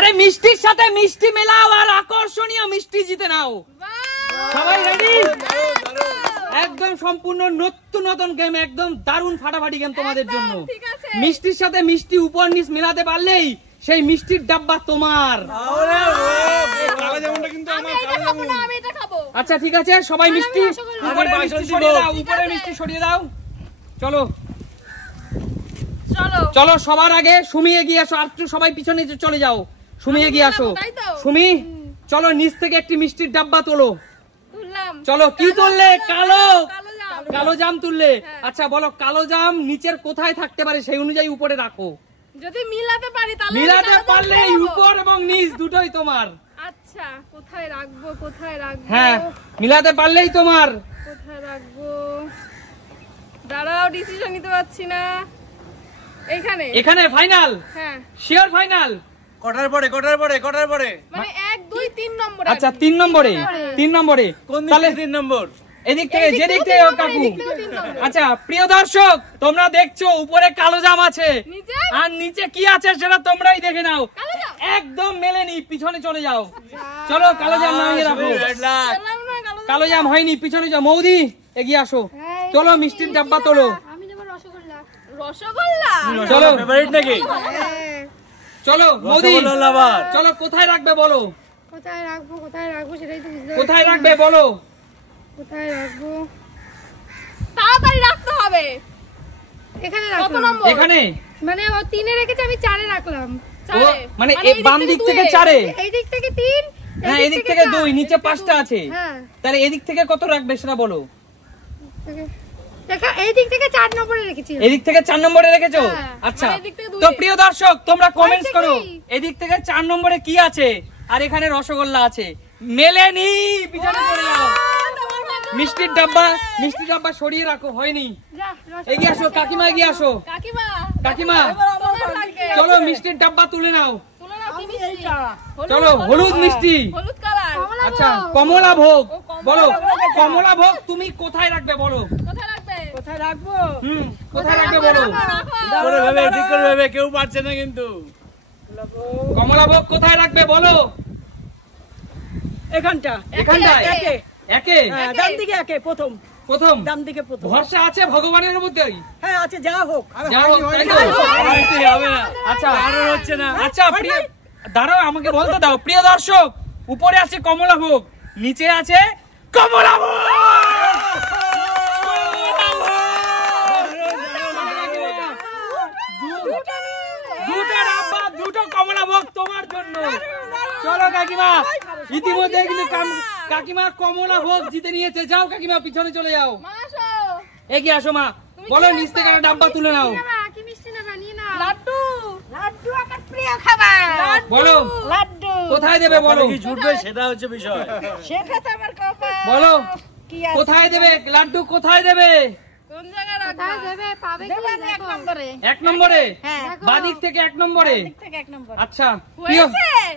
আরে মিষ্টির সাথে মিষ্টি মেলাও আর আকর্ষণীয় মিষ্টি জিতে নাও। সবাই রেডি? একদম সম্পূর্ণ নতুন গেম, একদম দারুণ ফাটাফাটি গেম তোমাদের জন্য। মিষ্টির সাথে মিষ্টি উপর নিচ মেলাতে পারলেই সেই মিষ্টির ডাব্বা তোমার। আচ্ছা ঠিক আছে, সবাই মিষ্টি উপরে মিষ্টি সরিয়ে দাও। চলো চলো, সবার আগে সুমি এগিয়ে আসো, আর একটু সবাই পিছনে চলে যাও। সুমি এগিয়ে আসো। সুমি চলো, নিচ থেকে একটি মিষ্টির ডাব্বা তোলো। চলো, কি তুললে? কালো জাম তুললে। আচ্ছা বলো, কালো জাম নিচের কোথায় থাকতে পারে সেই অনুযায়ী উপরে রাখো। যদি মিলাতে পারি তাহলে মিলাতে পারলে উপর এবং নিচ দুটোই তোমার। আচ্ছা, কোথায় রাখবো? হ্যাঁ, মিলাতে পারলেই তোমার। কোথায় রাখবো? দাঁড়াও, ডিসিশন নিতে পারছি না। এখানে ফাইনাল? হ্যাঁ, শিওর ফাইনাল? কটার পরে মানে 1 2 3 নম্বর। আচ্ছা 3 নম্বরে। তাহলে 3 নম্বর এদিক থেকে, যেদিক থেকে কাকু। আচ্ছা প্রিয় দর্শক, তোমরা দেখছো উপরে কালো জাম আছে, আর নিচে কি আছে সেটা তোমরাই দেখে নাও। একদম মেলেনি, পিছনে চলে যাও। চলো, কালো জাম নামিয়ে রাখো। কালো জাম হয়নি, পিছনে যাও। মৌদি এগিয়ে আসো। চলো, মিষ্টির ডাব্বা তোলো। রসগোল্লা চলো, ফেভারিট নাকি? চলো মৌদি, চলো কোথায় রাখবে বলো। কোথায় রাখবো সেটাই তো বুঝতে। কোথায় রাখবে বলো। কোথায় রাখবো? তাড়াতাড়ি রাখতে হবে। এখানে রাখো। এখানে মানে ও 3 এ রেখেছে, আমি 4 এ রাখলাম। মানে এই বাম দিক থেকে 4 এ, এই দিক থেকে 3, হ্যাঁ এদিক থেকে 2, নিচে 5টা আছে। হ্যাঁ, তাহলে এদিক থেকে কত রাখবে সেটা বলো। দেখা এই দিক থেকে 4 নম্বরে রেখেছি। এদিক থেকে 4 নম্বরে রেখেছো? আচ্ছা, তো প্রিয় দর্শক তোমরা কমেন্টস করো এদিক থেকে 4 নম্বরে কি আছে, আর এখানে রসগোল্লা আছে। মেলেনি, পিছনে চলে যাও। মিষ্টির ডাব্বা সরিয়ে রাখো। হয়নি, এগিয়ে আসো। কাকিমা এগিয়ে আসো। কাকিমা চলো, মিষ্টির ডাব্বা তুলে নাও। চলো, হলুদ মিষ্টি। আচ্ছা, কমলা ভোগ বলো। কমলা ভোগ তুমি কোথায় রাখবে বলো। কোথায় রাখবো বলো। ঠিক করে ভেবে, কেউ পারছে না কিন্তু। কমলা ভোগ কোথায় রাখবে বলো। এখানটায় একে ডান দিকে, প্রথম ডান দিকে প্রথম। ভরসা আছে ভগবানের মধ্যেই? হ্যাঁ আছে, যা হোক। আচ্ছা হচ্ছে না। আচ্ছা দাঁড়াও, আমাকে বলতে দাও। প্রিয় দর্শক, উপরে আছে কমলা ভোগ, নিচে আছে কমলা ভোগ। দুটো কমলা ভোগ তোমার জন্য। চলো কাকিমা, ইতিমধ্যে কিন্তু কাকিমা কমলা ভোগ জিতে নিয়েছে। যাও কাকিমা, পিছনে চলে যাও। এগিয়ে আসো মা। বলো, নিচ থেকে ডাব্বা তুলে নাও। কি মিষ্টি না বানিয়ে না? লাড্ডু আমার প্রিয় খাবার। বলো, লাড্ডু কোথায় দেবে বলো। কি ছুটবে সেটা হচ্ছে বিষয়। সেটা তো আমার কপাল। বলো কোথায় দেবে লাড্ডু, কোথায় দেবে? কোন জায়গায় রাখবা? দেবে পাবে কি? 1 নম্বরে। 1 নম্বরে? হ্যাঁ, বাদিক থেকে 1 নম্বরে। বাদিক থেকে 1 নম্বর। আচ্ছা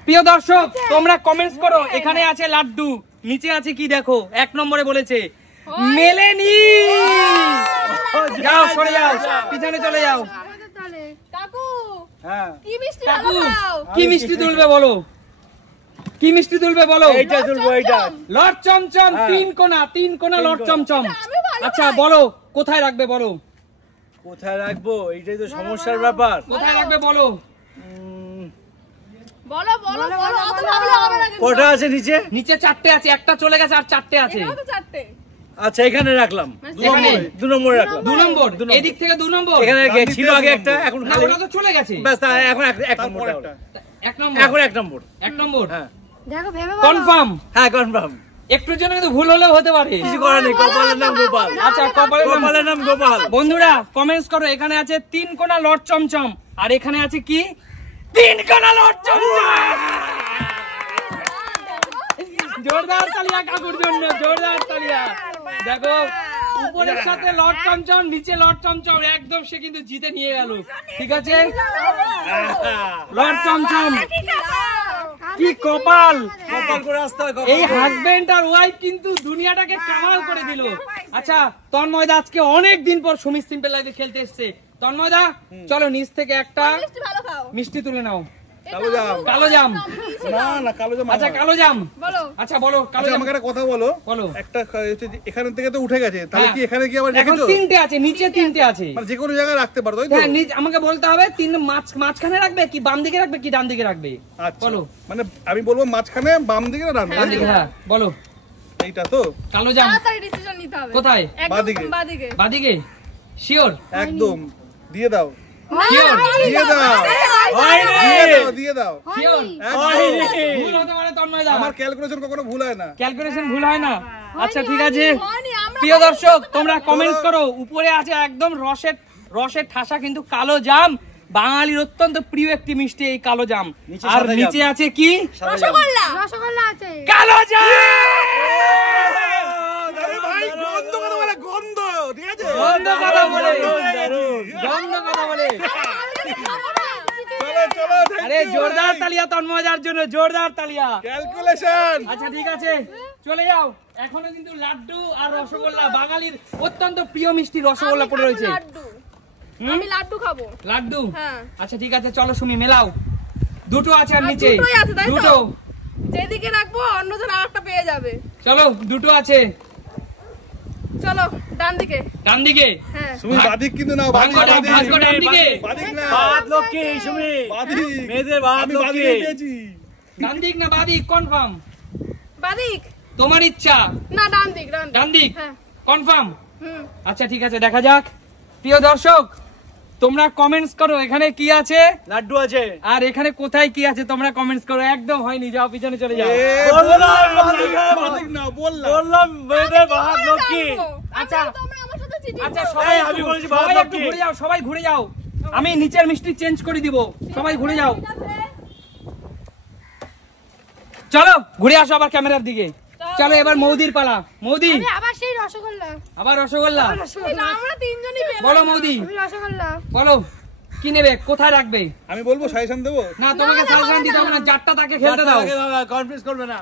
প্রিয় দর্শক, তোমরা কমেন্টস করো। এখানে আছে লাড্ডু, নিচে আছে কি দেখো। 1 নম্বরে বলেছে, মেলেনি। যাও, সরে যাও, পিছনে চলে যাও। কাকু, হ্যাঁ, কি মিষ্টি কাকু, দাও? কি মিষ্টি তুলবে বলো। কি মিষ্টি তুলবে বলো। এইটা তুলবো, এইটা। লট চমচম, 3 কোনা লট চমচম। আচ্ছা বলো, কোথায় রাখবে বলো। কোথায় রাখবো, এইটাই তো সমস্যার ব্যাপার। কোথায় রাখবে বলো। বলো অত ভাবলে হবে না। কটা আছে নিচে? নিচে 4টে আছে, একটা চলে গেছে আর 4টে আছে। এটাও তো 4টে। আচ্ছা, এখানে রাখলাম। 2 নম্বরে রাখলাম। 2 নম্বর, এদিক থেকে 2 নম্বর। এখানে ছিল আগে একটা, এখন খালি। ওটা তো চলে গেছে। বাস, এখন 1 নম্বর। 1 নম্বর, এখন 1 নম্বর। 1 নম্বর। হ্যাঁ, দেখো ভেবে বলো। কনফার্ম? হ্যাঁ কনফার্ম। একটুর জন্য কিন্তু ভুল হলেও হতে পারে। কিছু করার নেই, কপালের নাম গোপাল। আচ্ছা, কপালের নাম গোপাল। বন্ধুরা কমেন্টস করো। এখানে আছে 3 কোনা লট চমচম, আর এখানে আছে কি 3 কোনা লট চমচম। জোরদার তালিয়া কাকুর জন্য, জোরদার তালিয়া। দেখো, উপরের সাথে লট চমচম, নিচে লট চমচম, একদম সে কিন্তু জিতে নিয়ে গেল। ঠিক আছে, লট চমচম। কি কপাল, কপাল করে আসতে হয়। এই হাজবেন্ড আর ওয়াইফ কিন্তু দুনিয়াটাকে কামাল করে দিল। আচ্ছা তন্ময়দা আজকে অনেক দিন পর সুমি সিম্পল লাইফে খেলতে এসেছে। তন্ময়দা চলো, নিচ থেকে একটা মিষ্টি তুলে নাও। কালো জাম। কালো জাম। না না কালো জাম। আচ্ছা কালো জাম। বলো। আচ্ছা বলো কালো আচ্ছা জাম। আমাকে একটা কথা বলো। বলো। একটা এখান থেকে তো উঠে গেছে, তাহলে কি এখানে কি আবার এখন রেখেছো? তিনটে আছে, নিচে তিনটে আছে। মানে যে কোনো জায়গায় রাখতে পারো তাই তো? হ্যাঁ, আমাকে বলতে হবে তিন মাঝখানে রাখবে কি বাম দিকে রাখবে কি ডান দিকে রাখবে? আচ্ছা বলো। মানে আমি বলবো মাঝখানে, বাম দিকে না ডান ডান দিকে? হ্যাঁ বলো। এইটা তো কালো জাম তাড়াতাড়ি ডিসিশন নিতে হবে। কোথায়? একদম বাদিকে। বাদিকে? শিওর? একদম দিয়ে দাও, শিওর? দিয়ে দাও, দিয়ে দাও। শিওর? একদম। ভুল হতে পারে তন্ময় দা। আমার ক্যালকুলেশন কখনো ভুল হয় না। ক্যালকুলেশন ভুল হয় না? আচ্ছা ঠিক আছে। হয়নি, আমরা প্রিয় দর্শক তোমরা কমেন্টস করো, উপরে আছে একদম রসের ঠাসা কিন্তু কালো জাম, বাঙালির অত্যন্ত প্রিয় একটি মিষ্টি এই কালো জাম। আর নিচে আছে কি? রসগোল্লা। রসগোল্লা আছে। কালো জাম। আরে ভাই গন্ধ কথা বলে, গন্ধ, ঠিক আছে? গন্ধ কথা বলে, গন্ধ কথা বলে। চলো চলো, আরে জোরদার তালিয়া তন্ময়দার জন্য, জোরদার তালিয়া। ক্যালকুলেশন। আচ্ছা ঠিক আছে চলে যাও। এখনো কিন্তু লাড্ডু আর রসগোল্লা, বাঙালির অত্যন্ত প্রিয় মিষ্টি রসগোল্লা পড়ে রয়েছে। আমি লাড্ডু খাবো। লাড্ডু? হ্যাঁ। আচ্ছা ঠিক আছে চলো সুমি মেলাও। দুটো আছে আর নিচে দুটোই আছে, তাই তো? দুটো। যেদিকে রাখবো অন্যজন আরেকটা পেয়ে যাবে। চলো দুটো আছে। চলো ডান দিকে। ডান দিকে? হ্যাঁ। তুমি বাদিক কিন্তু নাও, ভাগ্য ডান দিকে? বাদিক না, বাদ লক্ষ্মী সুমি, বাদিক। মেয়েদের বাদ আমি বাদিক লক্ষ্মী। পেয়েছি। ডান দিক না বাদিক কনফার্ম? বাদিক। তোমার ইচ্ছা। না ডান দিক, ডান দিক হ্যাঁ। কনফার্ম? হুম। আচ্ছা ঠিক আছে দেখা যাক। প্রিয় দর্শক তোমরা কমেন্টস করো এখানে কি আছে লাড্ডু আছে। আর এখানে কোথায় কি আছে তোমরা কমেন্টস করো। একদম হয়নি, যাও পিছনে চলে যাও। বললাম বাদিক না, বললাম। বললাম মেয়েদের বাদ লক্ষ্মী। আচ্ছা তোমরা আমার সাথে চিটিং আচ্ছা করো। সবাই আমি বলেছি সবাই বাদ একটু লক্ষ্মী। ঘুরে যাও, সবাই ঘুরে যাও। আমি নিচের মিষ্টি চেঞ্জ করে দিব, সবাই ঘুরে যাও। ঠিক আছে? চলো ঘুরে আসো আবার ক্যামেরার দিকে। চলো এবার মৌদির পালা। মৌদি আরে আবার সেই রসগোল্লা। আবার রসগোল্লা। না, আমরা তিনজনই পেলাম। বলো মৌদি, আমি রসগোল্লা। বলো কি নেবে, কোথায় রাখবে? আমি বলবো সাজেশন দেবো। না তোমাকে সাজেশন দিতে হবে না, যারটা তাকে খেলতে দাও। কনফিউজ করবে না।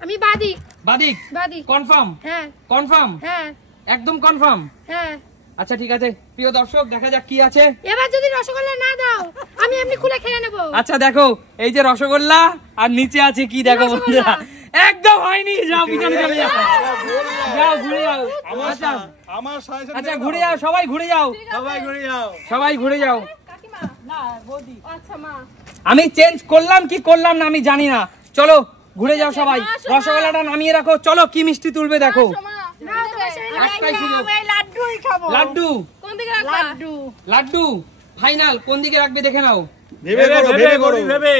আমি বাদিক। বাদিক? বাদিক। কনফার্ম? হ্যাঁ। কনফার্ম? হ্যাঁ। একদম কনফার্ম? হ্যাঁ। আচ্ছা ঠিক আছে প্রিয় দর্শক দেখা যাক কি আছে। এবার যদি রসগোল্লা না দাও আমি এমনি খুলে খেয়ে নেব। আচ্ছা দেখো এই যে রসগোল্লা আর নিচে আছে কি দেখো বন্ধুরা, একদম হয়নি। যাও পিছনে চলে যাও, যাও ঘুরে যাও। আচ্ছা আমার সাজেশন আচ্ছা ঘুরে যাও, সবাই ঘুরে যাও, সবাই ঘুরে যাও। সবাই ঘুরে যাও। কাকিমা। না বৌদি। আচ্ছা মা। আমি চেঞ্জ করলাম কি করলাম না আমি জানি না। চলো ঘুরে যাও সবাই, রসগোল্লাটা নামিয়ে রাখো। চলো কি মিষ্টি তুলবে দেখো। না তোমার সেই একটাই সুযোগ। লাড্ডুই খাবো। লাড্ডু? কোন দিকে রাখবা? লাড্ডু। লাড্ডু ফাইনাল কোন দিকে রাখবে দেখে নাও। ভেবে করো, ভেবে করো। ভেবে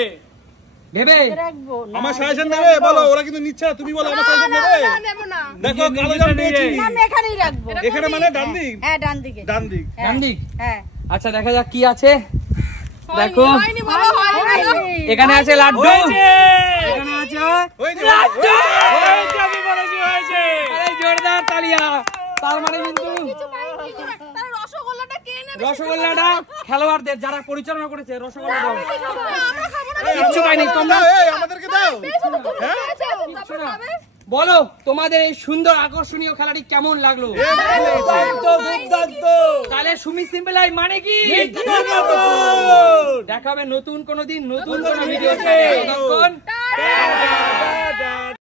ভেবে রাখবো না। আমার সাজেশন দেবে, বলো। ওরা কিন্তু নিচ্ছে না, তুমি বলো আমার সাজেশন দেবে। না নেব না। দেখো কালো জাম পেয়েছি। আমি এখানেই রাখবো। এখানে মানে ডান দিক, হ্যাঁ ডান দিকে। ডান দিক। ডান দিক? হ্যাঁ। আচ্ছা দেখা যাক কি আছে। দেখো হয়নি বাবা, হয়নি। এখানে আছে লাড্ডু, হয়েছে। এখানে আছে ওই যে লাড্ডু। হয়েছে, আমি বলেছি হয়েছে। আরে জোরদার তালিয়া। তার মানে কিন্তু কিছু পাইনি। তাহলে রসগোল্লাটা কে নেবে? রসগোল্লাটা খেলোয়াড়দের যারা পরিচালনা করেছে রসগোল্লা দাও। আমরা খাবো না। কিচ্ছু পাইনি তোমরা। এই আমাদেরকে দাও। হ্যাঁ? কিচ্ছু না। বলো তোমাদের এই সুন্দর আকর্ষণীয় খেলাটি কেমন লাগলো? দুর্দান্ত, দুর্দান্ত। তাহলে সুমি সিম্পল আই মানে কি মিথ্যার মতো। দেখাবে নতুন কোনো দিন নতুন কোনো ভিডিও। ভিডিওতে। ততক্ষণ টাটা।